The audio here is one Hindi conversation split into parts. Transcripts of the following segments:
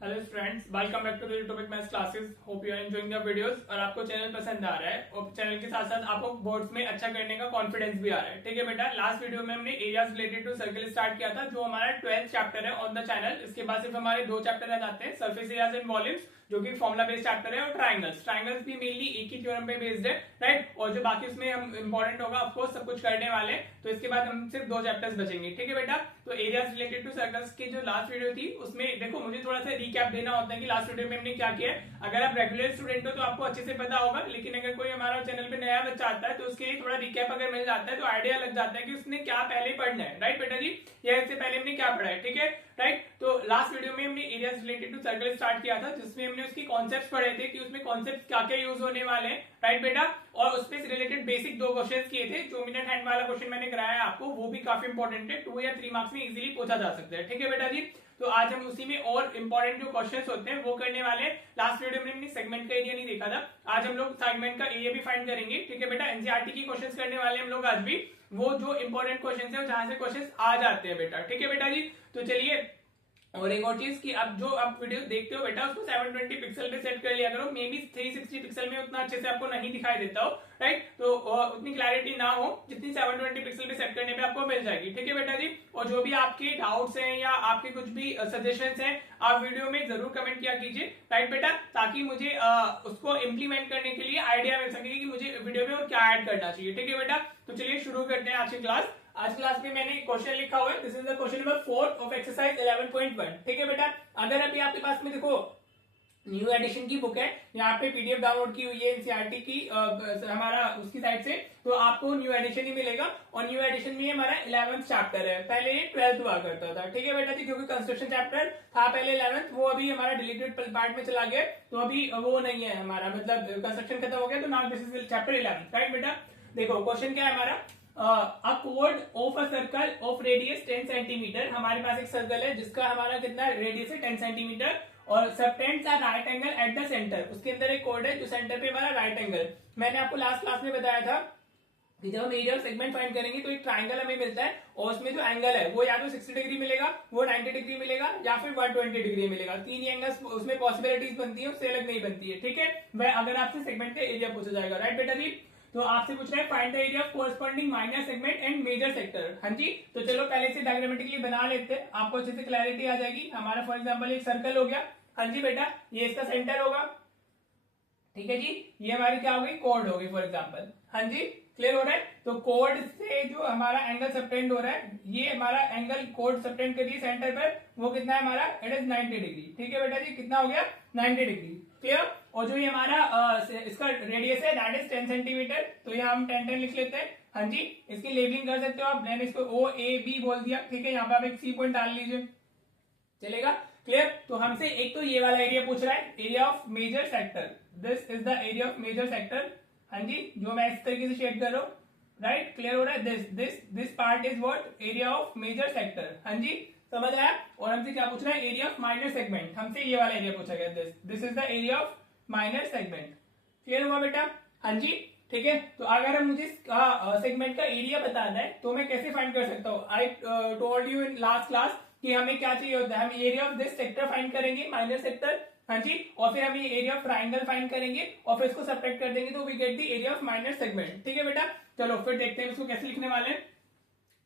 Hello students, welcome back to the YouTube maths classes. Hope you are enjoying the videos और आपको चैनल पसंद आ रहा है और चैनल के साथ साथ आपको बोर्ड्स में अच्छा करने का कॉन्फिडेंस भी आ रहा है। ठीक है बेटा, लास्ट वीडियो में हमने areas related to circle start किया था, जो हमारा 12th चैप्टर है ऑन द चैनल। इसके बाद सिर्फ हमारे दो चैप्टर रह जाते हैं, सरफेस एरियाज एंड वॉल्यूम्स, जो कि फॉर्मुला बेस्ड चैप्टर है, और ट्राइंगल्स भी मेनली एक ही थ्योरम पे बेस्ड है, राइट। और जो बाकी उसमें हम इंपॉर्टेंट होगा ऑफकोर्स सब कुछ करने वाले हैं, तो इसके बाद हम सिर्फ दो चैप्टर्स बचेंगे। ठीक है बेटा, तो एरियाज रिलेटेड टू सर्कल्स की जो लास्ट वीडियो थी उसमें देखो, मुझे थोड़ा सा रिकैप देना होता है कि लास्ट वीडियो में हमने क्या किया है। अगर आप रेगुलर स्टूडेंट हो तो आपको अच्छे से पता होगा, लेकिन अगर कोई हमारा चैनल पे नया बच्चा आता है तो उसके लिए थोड़ा रिकैप अगर मिल जाता है तो आइडिया लग जाता है कि उसने क्या पहले पढ़ना है, राइट बेटा जी, या इससे पहले हमने क्या पढ़ा है। ठीक है, राइट। तो लास्ट वीडियो में हमने areas related to circle start किया था, जिसमें हमने उसकी कॉन्सेप्ट्स पढ़े थे कि उसमें कॉन्सेप्ट क्या क्या यूज होने वाले हैं, राइट बेटा। और उससे रिलेटेड बेसिक दो क्वेश्चंस किए थे। जो मिनट हैंड वाला क्वेश्चन मैंने कराया आपको, वो भी काफी इंपॉर्टेंट है, 2 या 3 मार्क्स में इजीली पूछा जा सकता है। ठीक है बेटा जी, तो आज हम उसी में और इंपॉर्टेंट जो क्वेश्चंस होते हैं वो करने वाले हैं। लास्ट वीडियो में हमने सेगमेंट का एरिया नहीं देखा था, आज हम लोग सेगमेंट का एरिया भी फाइंड करेंगे। ठीक है बेटा, एनसीईआरटी की क्वेश्चंस करने वाले हम लोग आज भी, वो जो इंपॉर्टेंट क्वेश्चंस है जहां से क्वेश्चंस आ जाते हैं बेटा। ठीक है बेटा जी, तो चलिए। और एक और चीज कि अब जो आप वीडियो देखते हो बेटा, उसको 720 पिक्सल पे सेट कर लिया करो। मे बी 360 पिक्सल में उतना अच्छे से आपको नहीं दिखाई देता हो, राइट। तो उतनी क्लैरिटी ना हो जितनी 720 पिक्सल पे सेट करने पे आपको मिल जाएगी। ठीक है बेटा जी, और जो भी आपके डाउट्स हैं या आपके कुछ भी सजेशंस हैं, आप वीडियो में जरूर कमेंट किया कीजिए, राइट बेटा, ताकि मुझे उसको इम्प्लीमेंट करने के लिए आइडिया मिल सके कि मुझे वीडियो में और क्या ऐड करना चाहिए। ठीक है बेटा, तो चलिए शुरू करते हैं आज की क्लास। आज क्लास में मैंने क्वेश्चन लिखा हुआ है, this is the question number 4 of exercise 11.1। ठीक है बेटा, अगर अभी आपके पास में देखो न्यू एडिशन की बुक है, यहाँ पे पीडीएफ डाउनलोड की हुई है एनसीईआरटी की हमारा उसकी साइड से, तो आपको न्यू एडिशन ही मिलेगा। और न्यू एडिशन में हमारा 11th चैप्टर है, पहले ये 12th हुआ करता था। ठीक है बेटा जी, क्योंकि कंस्ट्रक्शन चैप्टर था पहले 11th, वो अभी हमारा डिलीटेड पार्ट में चला गया, तो अभी वो नहीं है हमारा, मतलब कंस्ट्रक्शन खत्म हो गया, तो now this is chapter 11, right बेटा। देखो क्वेश्चन क्या है हमारा, a code of a circle of radius 10 centimetre. हमारे पास एक सर्कल है जिसका हमारा कितना रेडियस है 10 सेंटीमीटर, और subtends are right angle at the centre. उसके अंदर एक कोड है जो सेंटर पे हमारा राइट एंगल। मैंने आपको लास्ट क्लास में बताया था कि जब हम एरिया ऑफ सेगमेंट फाइंड करेंगे तो एक ट्राइंगल हमें मिलता है, और उसमें जो एंगल है वो या तो 60 डिग्री मिलेगा, वो 90 डिग्री मिलेगा, या फिर 120 डिग्री मिलेगा। तीन ही एंगल्स उसमें पॉसिबिलिटीज बनती है, उससे अलग नहीं बनती है। ठीक है, वह अगर आपसे सेगमेंट का एरिया पूछा जाएगा, राइट बेटा जी। तो आपसे पूछ रहा है find the area of corresponding minor segment and major sector. हाँ जी, तो चलो पहले से डायग्रामेटिकली बना लेते हैं, आपको अच्छे से क्लैरिटी आ जाएगी। हमारा फॉर एग्जांपल एक सर्कल हो गया, हाँ जी बेटा, ये इसका सेंटर होगा। ठीक है जी, ये हमारी क्या होगी, कोड होगी फॉर एग्जांपल। हाँ जी, क्लियर हो रहा है। तो कोड से जो हमारा एंगल सबटेंड हो रहा है, ये हमारा एंगल कोड सबटेंड करिए सेंटर पर, वो कितना है हमारा, इट इज 90 डिग्री। ठीक है बेटा जी, कितना हो गया, 90 डिग्री, क्लियर। और जो ये हमारा इसका रेडियस है दैट इज 10 सेंटीमीटर, तो यहाँ हम 10 लिख लेते हैं। हाँ जी, इसकी लेबलिंग कर सकते हो आप, मैंने इसको ओ ए बी बोल दिया। ठीक है, यहाँ पे आप एक सी पॉइंट डाल लीजिए, चलेगा, क्लियर। तो हमसे एक तो ये वाला एरिया पूछ रहा है, area of major sector, this is the area of major sector. हाँ जी, जो मैं इस तरीके से शेड कर रहा हूँ, राइट, क्लियर हो रहा है। This part is what, area of major sector. हाँ जी, समझ आया। और हमसे क्या पूछ रहा है, एरिया ऑफ माइनर सेगमेंट, हमसे ये वाला एरिया पूछा गया, this is the area of minor segment. Clear हुआ बेटा, हाँ जी, ठीक है। तो अगर मुझे सेगमेंट का एरिया बताना है तो मैं कैसे फाइंड कर सकता हूँ, I told you in last class कि हमें क्या चाहिए होता है, हम area of this sector find करेंगे, माइनर सेक्टर। हाँ जी, और फिर हम ये एरिया ऑफ ट्राइंगल फाइंड करेंगे और फिर इसको सब्ट्रैक्ट कर देंगे, तो we get the area of minor segment. ठीक है बेटा, चलो फिर देखते हैं इसको कैसे लिखने वाले हैं।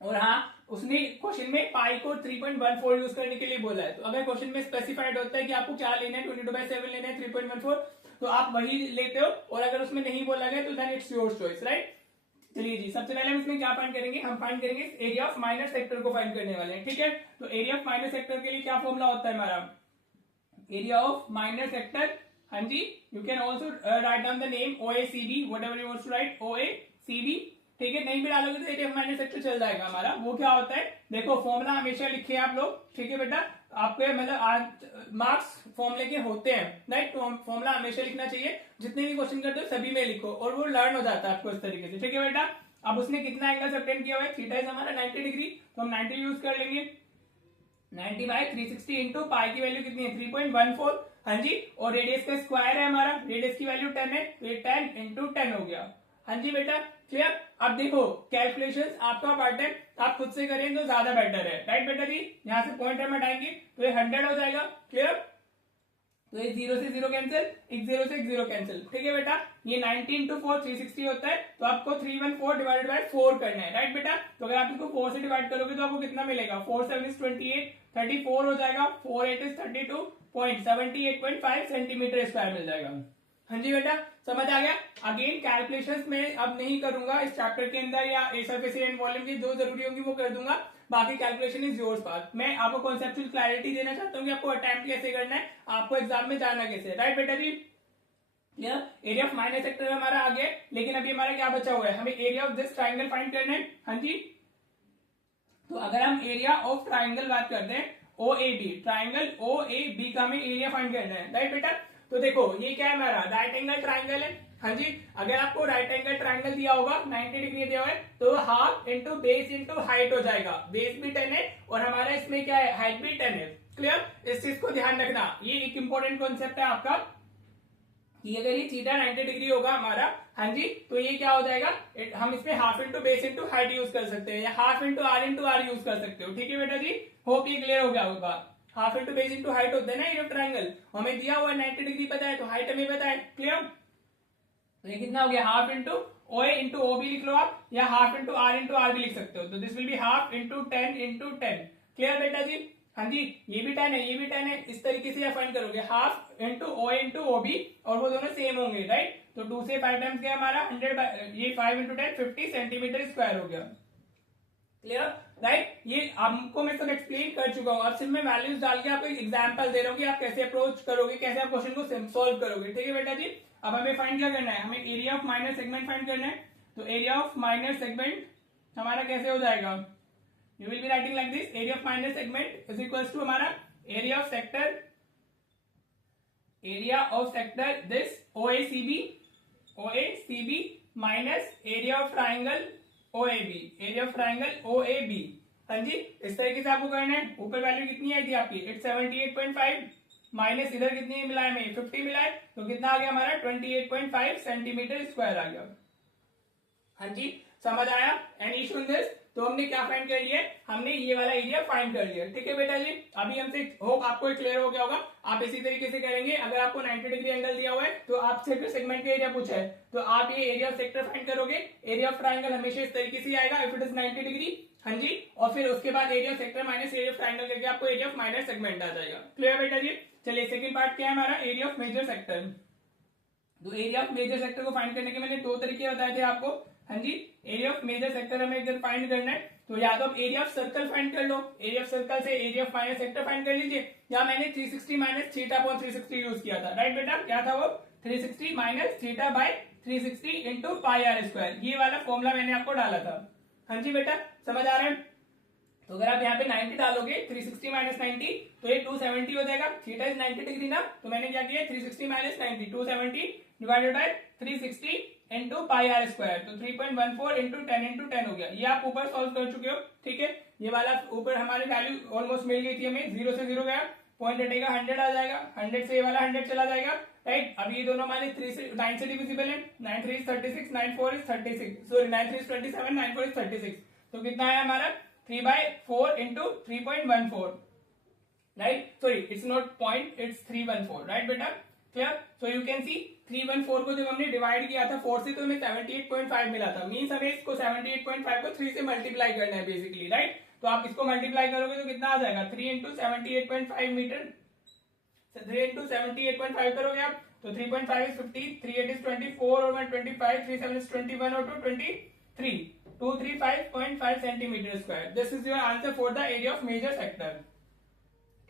और हाँ, उसने क्वेश्चन में पाई को 3.14 यूज करने के लिए बोला है, तो अगर क्वेश्चन में स्पेसिफाइड होता है कि आपको क्या लेना है, 22/7 लेना है 3.14, तो आप वही लेते हो। और अगर उसमें नहीं बोला गया तो then it's your choice, right. चलिए जी, सबसे पहले हम इसमें क्या फाइंड करेंगे, हम फाइंड करेंगे एरिया ऑफ माइनर सेक्टर को फाइंड करने वाले हैं। ठीक है, तो एरिया ऑफ माइनर सेक्टर के लिए क्या फॉर्मूला होता है हमारा, एरिया ऑफ माइनर सेक्टर। हाँ जी, you can also write down the name OACB, whatever you want to write, OACB। ठीक है, नहीं भी डालोगे तो एरिया ऑफ माइनर सेक्टर चल जाएगा हमारा। वो क्या होता है, देखो फॉर्मूला हमेशा लिखे आप लोग, ठीक है बेटा, आपके मतलब मार्क्स फॉर्मूले के होते हैं, राइट। तो फॉर्मूला हमेशा लिखना चाहिए, जितने भी क्वेश्चन करते हो सभी में लिखो, और वो लर्न हो जाता है आपको इस तरीके से। ठीक है बेटा, अब उसने कितना एंगल सबटेंड किया हुआ है, थीटा इज हमारा 90 डिग्री, तो हम 90 यूज कर लेंगे। 90/360 इंटू पाई की वैल्यू कितनी है, 3.14। हाँ जी, और रेडियस का स्क्वायर है हमारा, रेडियस की वैल्यू 10 है, तो ये 10 इंटू 10 हो गया। हाँ जी बेटा, क्लियर। अब देखो कैलकुलेशंस आपका पार्ट है, आप खुद से करें तो ज्यादा बेटर है, राइट बेटा जी। यहाँ से पॉइंट हम हटाएंगे तो ये 100 हो जाएगा, क्लियर। तो एक 0 से 0 कैंसिल, एक 0 से एक 0 कैंसिल। ठीक है बेटा, ये 90 इंटू 4 360 होता है, तो आपको 314 डिवाइडेड बाय 4 करना है, राइट बेटा। तो अगर आप इसको 4 से डिवाइड करोगे तो आपको कितना मिलेगा, 4 7 इज 28, 34 हो जाएगा, 4 8 इज 32.78.5 सेंटीमीटर स्क्वायर मिल जाएगा। हाँ जी बेटा, समझ आ गया। अगेन कैलकुलेशंस में अब नहीं करूंगा इस चैप्टर के अंदर, या सरफेस एरिया एंड वॉल्यूम की जो जरूरी होंगी वो कर दूंगा, बाकी कैलकुलेशन इज योर्स पार्ट। मैं आपको कॉन्सेप्चुअल क्लैरिटी देना चाहता हूँ कि आपको अटेम्प्ट कैसे करना है, आपको एग्जाम में जाना कैसे, राइट बेटा जी। एरिया ऑफ माइनर सेक्टर हमारा आ गया, लेकिन अभी हमारा क्या बचा हुआ है, हमें area of this triangle find करना है। हाँ जी, तो अगर हम एरिया ऑफ ट्राइंगल बात करते हैं, O A B, triangle O A B का हमें एरिया फाइंड करना है, राइट बेटा। तो देखो ये क्या है, हमारा राइट एंगल ट्राइंगल है। हाँ जी, अगर आपको राइट एंगल ट्राइंगल दिया होगा 90 डिग्री दिया हुआ है, तो half into base into height हो जाएगा। बेस भी 10 है और हमारा इसमें क्या है, हाइट भी 10 है। क्लियर, इस चीज को ध्यान रखना, ये एक इंपॉर्टेंट कॉन्सेप्ट है आपका, कि अगर ये थीटा 90 डिग्री होगा हमारा, हाँ जी, तो ये क्या हो जाएगा, हम इसमें half into base into height use कर सकते हैं, या हाफ इंटू आर यूज कर सकते हो। ठीक है बेटा जी, होप ये क्लियर हो गया होगा। Half into base into height होता है ना ये ट्राइंगल, हमें दिया हुआ है 90 डिग्री पता है, तो हाइट हमें पता है। क्लियर, तो ये कितना हो गया, हाफ इंटू ओ ए इंटू ओ बी लिख लो आप, या हाफ इंटू आर भी लिख सकते हो, तो this will be half into 10 into 10। Clear बेटा जी, हाँ जी, ये भी 10 है, ये भी 10 है, इस तरीके से फाइंड करोगे, half into O into O B, और वो दोनों सेम होंगे, राइट। तो 2 से 5 टाइम्स गया हमारा 100, ये 5 इंटू 10 50 सेंटीमीटर स्क्वायर हो गया। क्लियर, राइट, ये आपको मैं सब एक्सप्लेन कर चुका हूँ, अब सिर्फ मैं वैल्यूज डाल के आपको एग्जांपल दे रहा हूँ कि आप कैसे अप्रोच करोगे, कैसे आप क्वेश्चन को सॉल्व करोगे। ठीक है बेटा जी, अब हमें फाइंड क्या करना है, हमें area of minor segment find करना है। तो एरिया ऑफ माइनर सेगमेंट हमारा कैसे हो जाएगा, you will be writing like this, area of minor segment is equals to हमारा area of sector this O A C B minus area of triangle O A B, area of triangle O A B. हाँ जी, इस तरीके से आपको करना है। ऊपर वैल्यू कितनी आई थी आपकी, 78.5 माइनस इधर कितनी मिला है, हमें 50 मिला है, तो कितना आ गया हमारा 28.5 सेंटीमीटर स्क्वायर आ गया। हाँ जी, समझ आया, एनी इशू इन दिस। तो हमने क्या फाइंड कर लिया, हमने ये वाला एरिया फाइंड कर लिया। ठीक है बेटा जी, अभी हमसे होप आपको क्लियर हो गया होगा। आप इसी तरीके से करेंगे, अगर आपको 90 डिग्री एंगल दिया हुआ है तो आपसे फिर सेगमेंट का एरिया पूछा है, तो आप ये एरिया ऑफ सेक्टर फाइंड करोगे। एरिया ऑफ ट्राइंगल हमेशा इस तरीके से आएगा, इफ इट इज 90 डिग्री। हाँ जी, और फिर उसके बाद area of sector minus area of triangle करके आपको एरिया ऑफ माइनर सेगमेंट आ जाएगा। क्लियर बेटा जी, चलिए सेकंड पार्ट क्या है हमारा, एरिया ऑफ मेजर सेक्टर। तो एरिया ऑफ मेजर सेक्टर को फाइंड करने के मैंने 2 तरीके बताए थे आपको। हाँ जी, एरिया ऑफ मेजर सेक्टर हमें अगर फाइंड करना है तो या तो आप एरिया ऑफ सर्कल फाइंड कर लो, एरिया ऑफ सर्कल से area of minor sector find कर लीजिए, या मैंने 360 माइनस थीटा अपॉन 360 यूज किया था, राइट बेटा। क्या था वो, 360 minus theta by 360 into pi r square, ये वाला फॉर्मूला मैंने आपको डाला था। हाँ जी बेटा, समझ आ रहा है। तो अगर आप यहाँ पे 90 डालोगे, 360 माइनस 90, तो ये 270 हो जाएगा। थीटा इज 90 डिग्री ना, तो मैंने क्या किया, 360 minus 90, 270 divided by 360 into pi r square, तो 3.14 इंटू 10 हो गया। ये आप ऊपर सॉल्व कर चुके हो। ठीक है, ये वाला ऊपर हमारी वैल्यू ऑलमोस्ट मिल गई थी हमें, 0 से 0 गया, पॉइंट हटेगा 100 आ जाएगा, 100 से ये वाला 100 चला जाएगा, राइट। अब ये दोनों हमारे 3 से 9 से डिविजिबल है, 9 3 is 36, 9 4 is 36, sorry 9 3 is 27, 9 4 is 36, तो कितना है हमारा 3/4 into 3.14, right. Sorry it's not point, it's 314, right बेटा। Clear, so you can see 314 को जब हमने डिवाइड किया था 4 से तो हमें 78.5 मिला था, मींस हमें इसको 78.5 को 3 से मल्टीप्लाई करना है बेसिकली, राइट। तो आप इसको मल्टीप्लाई करोगे तो कितना आ जाएगा, 3 इंटू 78.5 मीटर, 3 इंटू 78.5 करोगे आप तो 3.5 is 50, 3 8 is 24 और 25, 3 7 is 21 और 2 23, 235.5 centimetre square. This is your answer for the area of major sector.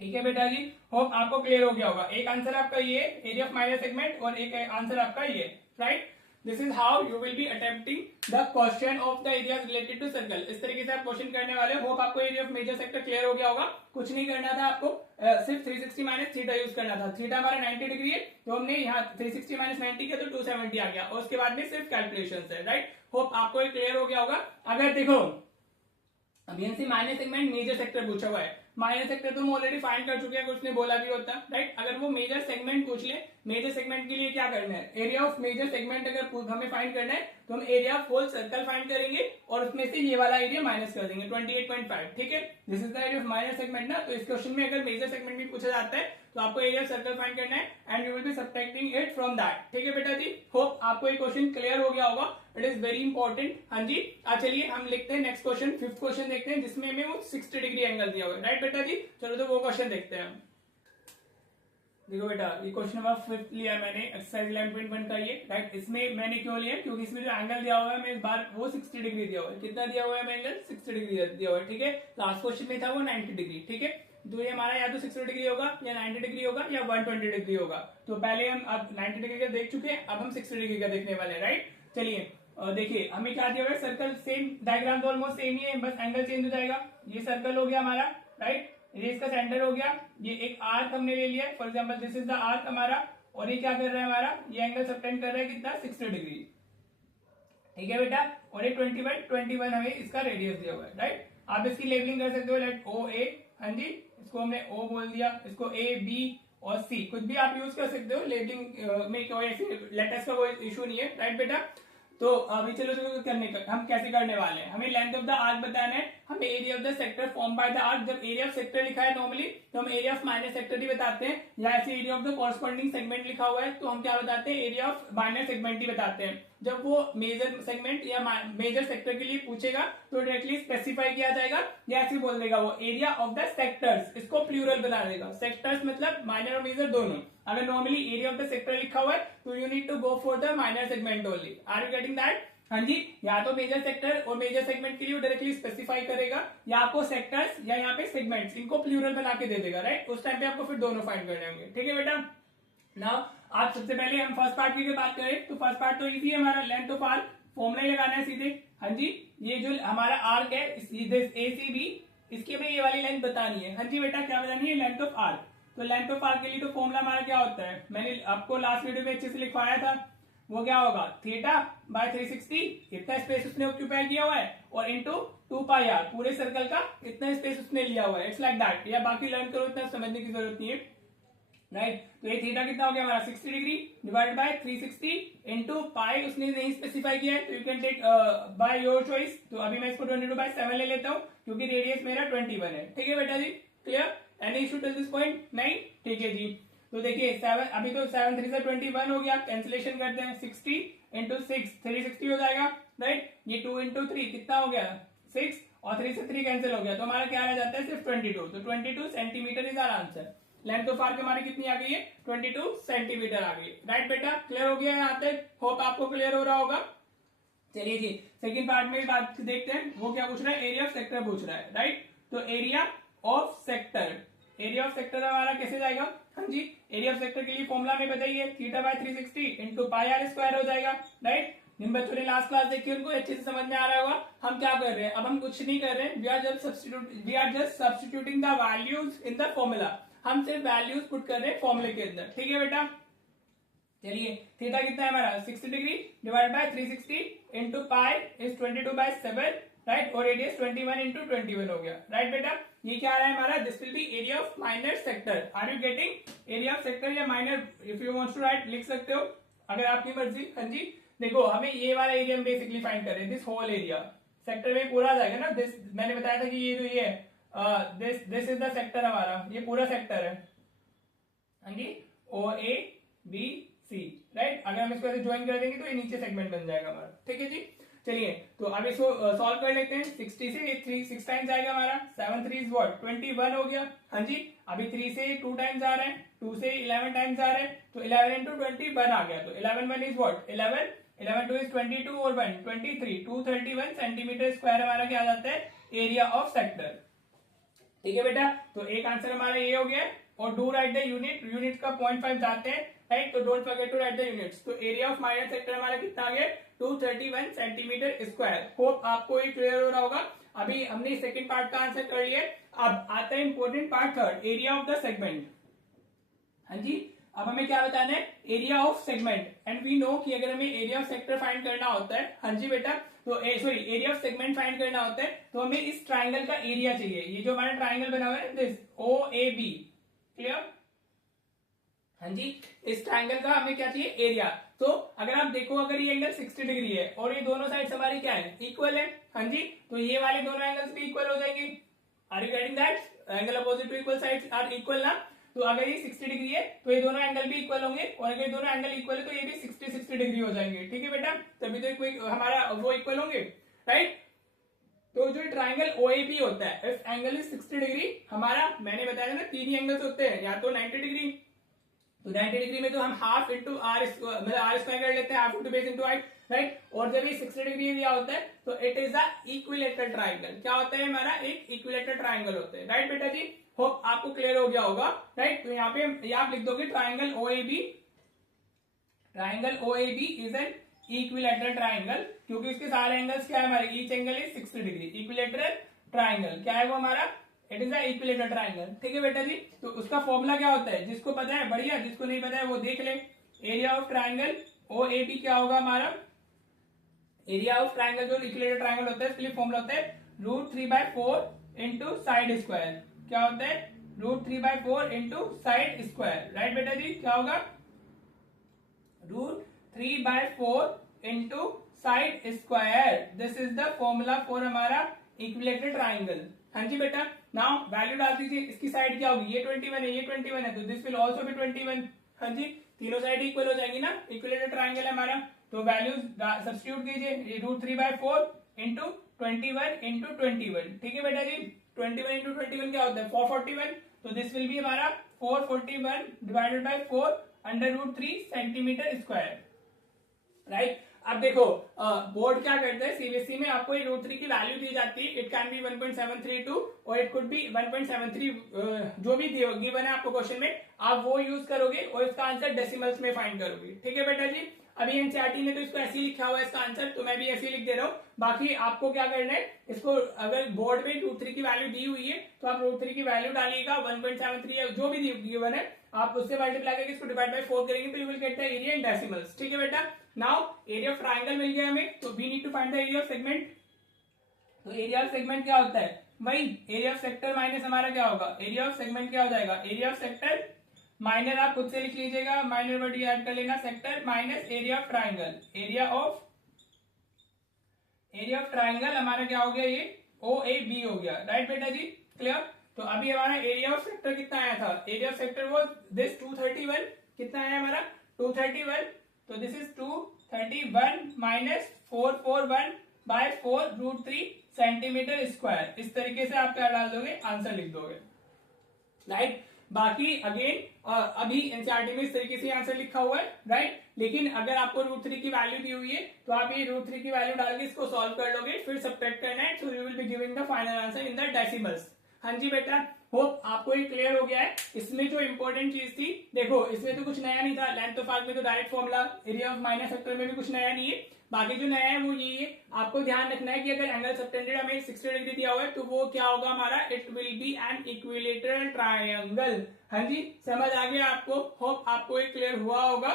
ठीक है बेटा जी, होप आपको क्लियर हो गया होगा। एक आंसर आपका ये एरिया ऑफ माइनर सेगमेंट और एक आंसर आपका ये, right. This is how you will be attempting the question of the area related to circle. इस तरीके से आप क्वेश्चन करने वाले हो। होप आपको area of major sector clear हो गया होगा। कुछ नहीं करना था आपको, सिर्फ 360 माइनस थीटा यूज करना था। थीटा हमारा 90 डिग्री है, तो हमने यहाँ 360 माइनस 90 किया तो 270 आ गया, और उसके बाद में सिर्फ कैलकुलेशन है, राइट। होप आपको क्लियर हो गया होगा। अगर देखो अभी हमसे माइनर सेगमेंट मेजर सेक्टर पूछा हुआ है, माइनर सेक्टर तो हम ऑलरेडी फाइंड कर चुके हैं, कुछ ने बोला भी होता, राइट। अगर वो मेजर सेगमेंट पूछ ले, मेजर सेगमेंट के लिए क्या करना है, एरिया ऑफ मेजर सेगमेंट अगर हमें फाइंड करना है तो हम area of whole circle find करेंगे और उसमें से ये वाला एरिया माइनस कर देंगे 28.5। ठीक है, this is the area of minor segment ना। तो इस क्वेश्चन में अगर मेजर सेगमेंट भी पूछा जाता है तो आपको एरिया ऑफ सर्कल फाइंड करना है and you will B subtracting it from that. ठीक है बेटा जी, होप आपको ये क्वेश्चन क्लियर हो गया होगा, इट इज वेरी इंपॉर्टेंट। हाँ जी, चलिए हम लिखते हैं नेक्स्ट क्वेश्चन, फिफ्थ क्वेश्चन देखते हैं जिसमें हमें वो 60 डिग्री एंगल दिया हुआ है। राइट बेटा जी, चलो तो वो क्वेश्चन देखते हैं। देखो बेटा, ये क्वेश्चन नंबर 5 लिया मैंने एक्सरसाइज 11.1 का ये। राइट, इसमें मैंने क्यों लिया क्योंकि इसमें जो एंगल दिया हुआ है मैं इस बार वो 60 डिग्री दिया हुआ है। कितना दिया हुआ है एंगल? 60 डिग्री दिया हुआ है। ठीक है, लास्ट क्वेश्चन में था वो 90 डिग्री। ठीक है, तो ये हमारा या तो 60 डिग्री होगा या 90 डिग्री होगा या 120 डिग्री होगा। तो पहले हम अब 90 डिग्री का देख चुके हैं, अब हम 60 डिग्री का देखने वाले हैं। राइट, चलिए देखिए हमें क्या दिया हुआ है, सर्कल सेम डायग्राम तो ऑलमोस्ट सेम ही है, बस एंगल चेंज हो जाएगा। ये सर्कल हो गया हमारा, राइट, ये इसका सेंटर हो गया, ये एक आर्क हमने ले लिया है, for example this is the arc हमारा, और ये क्या कर रहा है हमारा, ये एंगल सबटेंड कर रहा है कितना, 60 डिग्री। ठीक है बेटा, और ये 21 हमें इसका रेडियस दिया हुआ है। राइट, आप इसकी लेबलिंग कर सकते हो, लेट ओ ए, हाँ जी, इसको हमने ओ बोल दिया, इसको ए बी और सी कुछ भी आप यूज कर सकते हो लेबलिंग में, कोई ऐसी लेटर्स का कोई इशू नहीं है। राइट बेटा, तो अभी चलो करने का हम कैसे करने वाले हैं, हमें लेंथ ऑफ द आर्क बताना है, हमें area of the sector form by the arc. जब एरिया ऑफ सेक्टर लिखा है नॉर्मली तो हम एरिया ऑफ माइनर सेक्टर ही बताते हैं, या ऐसे area of the corresponding segment लिखा हुआ है तो हम क्या बताते हैं, एरिया ऑफ माइनर सेगमेंट ही बताते हैं। जब वो मेजर सेगमेंट या मेजर सेक्टर के लिए पूछेगा तो डायरेक्टली स्पेसिफाई किया जाएगा, या ऐसे बोल देगा वो एरिया ऑफ द सेक्टर्स, इसको प्लूरल बना देगा। सेक्टर्स मतलब माइनर और मेजर दोनों। अगर normally area of the sector लिखा हुआ है तो you need to go for the minor segment only. Are you getting that? हाँ जी, या तो मेजर सेक्टर और मेजर सेगमेंट के लिए डायरेक्टली स्पेसिफाई करेगा, या आपको सेक्टर्स या यहाँ पे सेगमेंट्स इनको प्लूरल बना के दे देगा। राइट, उस टाइम पे आपको फिर दोनों फाइंड करने होंगे। ठीक है बेटा, नाउ आप सबसे पहले हम फर्स्ट पार्ट की बात करें तो फर्स्ट पार्ट तो इजी है हमारा, लेंथ ऑफ आर्क फॉर्मूला ही लगाना है सीधे। हाँ जी, ये जो हमारा आर्क है ए सी बी, इसकी हमें ये वाली लेंथ बतानी है। हाँ जी बेटा, क्या बतानी है, लेंथ ऑफ आर्क। तो लेंथ ऑफ आर्क के लिए तो फॉर्मूला हमारा क्या होता है, मैंने आपको लास्ट वीडियो में अच्छे से लिखवाया था, वो क्या होगा, थीटा बाय 360, इतना स्पेस उसने ऑक्यूपाई किया हुआ है, और इंटू 2 पाई आर, पूरे सर्कल का इतना स्पेस उसने लिया हुआ है। इट्स लाइक दैट, या बाकी लर्न करो, इतना समझने की जरूरत नहीं है। राइट, तो ये थीटा कितना हो गया हमारा, 60 degree divide by 360 into pi, उसने नहीं स्पेसिफाई किया है तो you can take by your choice. तो अभी मैं इसको 22/7 ले लेता हूँ क्योंकि रेडियस मेरा 21 है। ठीक है बेटा जी, clear? Any issue till this point? नहीं, ठीक है जी। तो देखिए 7, अभी तो 7 3 से 21 हो गया, कैंसिलेशन करते हैं, 60 इंटू 6 360 हो जाएगा। राइट, ये 2 इंटू 3 कितना हो गया, 6, और 3 से 3 कैंसिल हो गया, तो हमारा क्या रह जाता है, सिर्फ 22। तो 22 centimetre is our answer. Length of arc हमारी कितनी आ गई है, 22 सेंटीमीटर आ गई। राइट बेटा, क्लियर हो गया यहाँ तक? होप आपको क्लियर हो रहा होगा। चलिए जी, सेकंड पार्ट में बात देखते हैं, वो क्या पूछ रहा है, एरिया ऑफ सेक्टर पूछ रहा है। राइट, तो area of sector, area of sector हमारा कैसे जाएगा, हाँ जी, एरिया ऑफ सेक्टर के लिए फॉर्मूला में बताइए, theta by 360 into pi r square हो जाएगा। राइट, जिन बच्चों ने लास्ट क्लास देखी उनको अच्छे से समझ में आ रहा होगा। हम क्या कर रहे हैं, अब हम कुछ नहीं कर रहे हैं, we are just substituting the values in the formula. हम सिर्फ वैल्यूज पुट कर रहे हैं फॉर्मूले के अंदर। ठीक है बेटा, चलिए थीटा कितना है हमारा, 60 degree divide by 360 into pi is 22/7। Right, और रेडियस 21 इंटू 21 हो गया। राइट बेटा, ये क्या आ रहा है हमारा, this will be area of minor sector. Are you getting? Area of sector या minor, if you wants to write लिख सकते हो अगर आपकी मर्जी। हाँ जी, देखो हमें ये वाला एरिया हम बेसिकली फाइंड कर रहे हैं, दिस होल एरिया सेक्टर में पूरा आ जाएगा ना। दिस मैंने बताया था कि ये जो ये है, दिस इज द सेक्टर हमारा, ये पूरा सेक्टर है। हाँ जी, ओ ए बी सी। राइट, अगर हम इसको ऐसे ज्वाइन कर देंगे तो ये नीचे सेगमेंट बन जाएगा हमारा। ठीक है जी, चलिए तो अब इसको सॉल्व कर लेते हैं। 60 से 3 6 टाइम्स आएगा हमारा, 7 3 इज व्हाट, 21 हो गया। हाँ जी, अभी 3 से 2 टाइम्स आ रहा है, 2 से 11 टाइम्स आ रहा है, तो 11 इंटू 21 आ गया। तो 11 1 इज व्हाट, 11 11 2 इज 22 और 1 23, 231 सेंटीमीटर स्क्वायर हमारा क्या आ जाता है, एरिया ऑफ सेक्टर। ठीक है बेटा, तो एक आंसर हमारा ये हो गया। और do write the unit, unit का 0.5 जाते हैं। राइट, तो don't forget to write the units. तो एरिया ऑफ माइनर सेक्टर हमारा कितना आ गया, 231 सेंटीमीटर स्क्वायर। होप आपको ये क्लियर हो रहा होगा। अभी हमने सेकंड पार्ट का आंसर कर लिया। अब आता है important part third, area of the segment. हाँ जी, अब हमें क्या बताना है, area of segment. And we know कि अगर हमें एरिया ऑफ सेक्टर फाइंड करना होता है, हाँ जी बेटा, तो sorry area of segment find करना होता है तो हमें इस ट्राइंगल का एरिया चाहिए। ये जो हमारा ट्राइंगल बना हुआ है, this O A B, clear? हाँ जी, इस ट्राइंगल का हमें क्या चाहिए, एरिया। तो अगर आप देखो, अगर ये एंगल 60 डिग्री है और ये दोनों साइड हमारी क्या है, इक्वल है। हाँ जी, तो ये वाले दोनों एंगल्स भी इक्वल हो जाएंगे। Are you getting that? Angle opposite to equal sides are equal ना। तो अगर ये 60 डिग्री है तो ये दोनों एंगल भी इक्वल होंगे, और अगर ये दोनों एंगल इक्वल है तो ये भी 60 डिग्री हो जाएंगे। ठीक है बेटा, तभी तो कोई हमारा वो इक्वल होंगे, राइट। तो जो ट्राइंगल ओएबी होता है, इफ एंगल इज 60 डिग्री, हमारा मैंने बताया ना तीन ही एंगल्स होते हैं, या तो 90 डिग्री, तो 90 डिग्री में तो हम हाफ इंटू आर मतलब आर स्क्वायर कर लेते हैं, half into base into height, right. और जब ये 60 डिग्री दिया होता है तो it is the equilateral triangle. क्या होता है हमारा, एक इक्विलेटरल ट्राइंगल होता है, राइट बेटा जी। होप आपको क्लियर हो गया होगा, राइट। तो यहाँ पे आप लिख दोगे triangle OAB, triangle OAB is an equilateral triangle, क्योंकि उसके सारे एंगल्स क्या है हमारे, each angle is 60 degree. Equilateral triangle क्या है वो हमारा, it is a equilateral triangle. ठीक है बेटा जी। तो उसका फॉर्मूला क्या होता है, जिसको पता है बढ़िया, जिसको नहीं पता है वो देख ले। एरिया ऑफ ट्राइंगल ओएबी क्या होगा हमारा, एरिया ऑफ ट्राइंगल जो इक्विलेटरल ट्राइंगल होता है इसके लिए फॉर्मूला होता है √3/4 इंटू साइड स्क्वायर। क्या होता है, √3/4 इंटू साइड स्क्वायर, राइट बेटा जी। क्या होगा, √3/4 into side square. This is the formula for हमारा इक्विलेटरल ट्राइंगल। हाँ जी बेटा, नाउ वैल्यू डाल दीजिए। इसकी साइड क्या होगी, ये 21 है, ये 21 है, तो दिस विल आल्सो बी 21। हाँ जी, तीनों साइड इक्वल हो जाएंगी ना, इक्विलेटरल ट्राइंगल है हमारा। तो वैल्यूज सब्स्टिट्यूट कीजिए, √3/4 इंटू 21 इंटू 21। ठीक है बेटा जी, 21 इंटू 21 क्या होता है, 441। तो दिस विल बी हमारा 441 divided by 4 √3 centimetre square, right. अब देखो बोर्ड क्या करता है, सीबीएसई में आपको ये √3 की वैल्यू दी जाती है। इट कैन बी 1.732 और इट कुड बी 1.73, जो भी गिवन है आपको क्वेश्चन में, आप वो यूज करोगे और इसका आंसर डेसिमल्स में फाइंड करोगे। ठीक है बेटा जी। अभी एनसीईआरटी ने तो इसको ऐसे ही लिखा हुआ है इसका आंसर, तो मैं भी ऐसे ही लिख दे रहा हूँ। बाकी आपको क्या करना है, इसको अगर बोर्ड में √3 की वैल्यू दी हुई है तो आप √3 की वैल्यू डालिएगा, 1.73 जो भी गिवन है आप उससे मल्टीप्लाई करके इसको डिवाइड बाय 4 करेंगे तो you will get the area in decimals. ठीक है बेटा। नाउ एरिया ऑफ ट्राइंगल मिल गया हमें, तो we need to find the area of segment. तो एरिया ऑफ सेगमेंट क्या होता है, वही एरिया ऑफ सेक्टर माइनस हमारा क्या होगा, एरिया ऑफ सेगमेंट क्या हो जाएगा, एरिया ऑफ सेक्टर माइनर आप खुद से लिख लीजिएगा, माइनर वर्ड ऐड कर लेना, sector minus area of triangle. Area of triangle हमारा क्या हो गया, ये OAB हो गया, राइट बेटा जी। क्लियर। तो अभी हमारा एरिया ऑफ सेक्टर कितना आया था, एरिया ऑफ सेक्टर वो दिस 231, कितना आया हमारा 231। तो this is 231 minus 441 by 4 √3 centimetre square. इस तरीके से आप क्या डाल दोगे, आंसर लिख दोगे, राइट। बाकी अगेन अभी एनसीईआरटी में इस तरीके से आंसर लिखा हुआ है, राइट। लेकिन अगर आपको √3 की वैल्यू दी हुई है तो आप ये √3 की वैल्यू डाल के इसको सॉल्व कर लोगे, फिर सब्ट्रैक्ट करना है, so you will be giving the final answer in the decimals. हाँ जी बेटा, होप आपको ये क्लियर हो गया है। इसमें जो इंपॉर्टेंट चीज थी, देखो इसमें तो कुछ नया नहीं था, लेंथ ऑफ आर्क में तो direct formula, area of minus sector में भी कुछ नया नहीं है। बाकी जो नया है वो ये है, आपको ध्यान रखना है कि अगर एंगल सबटेंडेड हमें 60 डिग्री दिया हुआ है तो वो क्या होगा हमारा, it will be an equilateral triangle. हाँ जी, समझ आ गया आपको, होप आपको ये क्लियर हुआ होगा,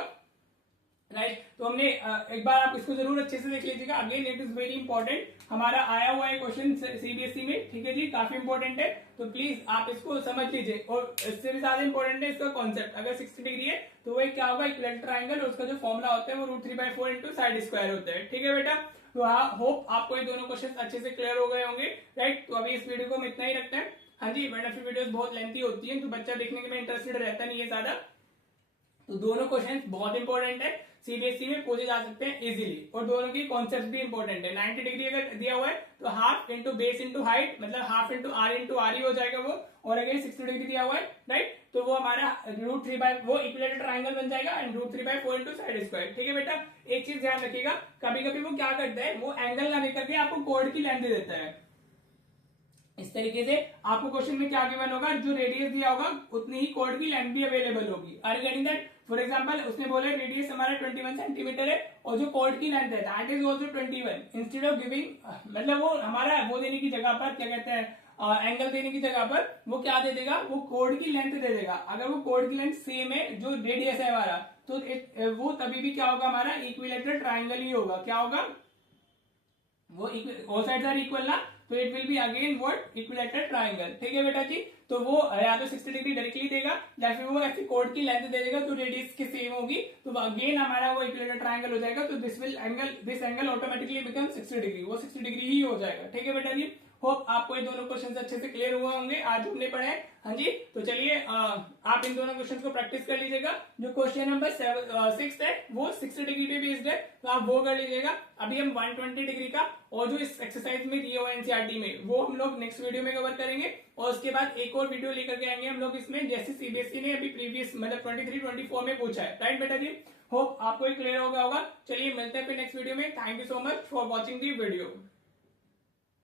राइट। तो हमने एक बार आप इसको जरूर अच्छे से देख लीजिएगा, again it is very important, हमारा आया हुआ है क्वेश्चन सीबीएसई में। ठीक है जी, काफी इंपॉर्टेंट है, तो प्लीज आप इसको समझ लीजिए। और इससे भी ज्यादा इंपॉर्टेंट है इसका कॉन्सेप्ट, अगर 60 डिग्री है तो वो क्या होगा, इक्विलेटरल ट्राइंगल, और उसका जो फॉर्मूला होता है वो √3/4 इंटू साइड स्क्वायर होता है। ठीक है बेटा। तो हाँ, होप आपको ये दोनों क्वेश्चन अच्छे से क्लियर हो गए होंगे, राइट। तो अभी इस वीडियो को हम इतना ही रखते हैं। हाँ जी, वरना फिर वीडियोस बहुत लेंथी होती है तो बच्चा देखने में इंटरेस्टेड रहता नहीं है ज्यादा। तो दोनों क्वेश्चन बहुत इंपॉर्टेंट है, सीबीएसई में पूछे जा सकते हैं इजीली, और दोनों की कॉन्सेप्ट भी इंपॉर्टेंट है। 90 डिग्री अगर दिया हुआ है तो half into base into height, मतलब हाफ इंटू आर हो जाएगा वो, और अगर 60 डिग्री दिया हुआ है, राइट, तो वो हमारा √3 वो इक्विलेटरल ट्राइंगल बन जाएगा, एंड √3/4 इंटू साइड स्क्वायर। ठीक है बेटा। एक चीज ध्यान रखिएगा, कभी कभी वो क्या करता है, वो एंगल ना लेकर के आपको कोड की लेंथ दे देता है। इस तरीके से आपको क्वेश्चन में क्या गिवन होगा, जो रेडियस दिया होगा उतनी ही कोड की लेंथ भी अवेलेबल होगी। Are you getting that? For example उसने बोला रेडियस हमारा 21 सेंटीमीटर है और जो कोड की लेंथ है that is also 21। Instead of giving, मतलब वो हमारा वो देने की जगह पर क्या कहते हैं, एंगल देने की जगह पर वो क्या दे देगा, वो कोड की लेंथ दे देगा। अगर वो कोड की लेंथ सेम है जो रेडियस है हमारा, तो वो तभी भी क्या होगा, हमारा इक्विलेटरल ट्राइंगल ही होगा। क्या होगा, वो ऑल साइड्स आर इक्वल ना, तो it will be again what, equilateral triangle. ठीक है बेटा जी। तो वो या तो 60 डिग्री डायरेक्टली देगा या फिर वो ऐसे कोड की लेंथ दे देगा तो रेडियस की सेम होगी, तो अगेन हमारा वो इक्विलेटरल ट्रायंगल हो जाएगा। तो this angle automatically become 60 degree, वो 60 डिग्री ही हो जाएगा। ठीक है बेटा जी, होप आपको ये दोनों क्वेश्चन अच्छे से क्लियर हुए होंगे, आज हमने पढ़ा है। हाँ जी, तो चलिए आप इन दोनों क्वेश्चन को प्रैक्टिस कर लीजिएगा। जो क्वेश्चन नंबर 6 है वो 60 डिग्री पे बेस्ड है, तो आप वो कर लीजिएगा। अभी हम 120 डिग्री का और जो इस एक्सरसाइज में दिए हुए एनसीईआरटी में, वो हम लोग नेक्स्ट वीडियो में कवर करेंगे। और उसके बाद एक और वीडियो लेकर के आएंगे हम लोग इसमें, जैसे सीबीएसई ने अभी प्रीवियस मतलब 23-24 में पूछा है। राइट बेटा जी, होप आपको क्लियर हो गया होगा। चलिए मिलते हैं फिर नेक्स्ट वीडियो में। Thank you so much for watching the video.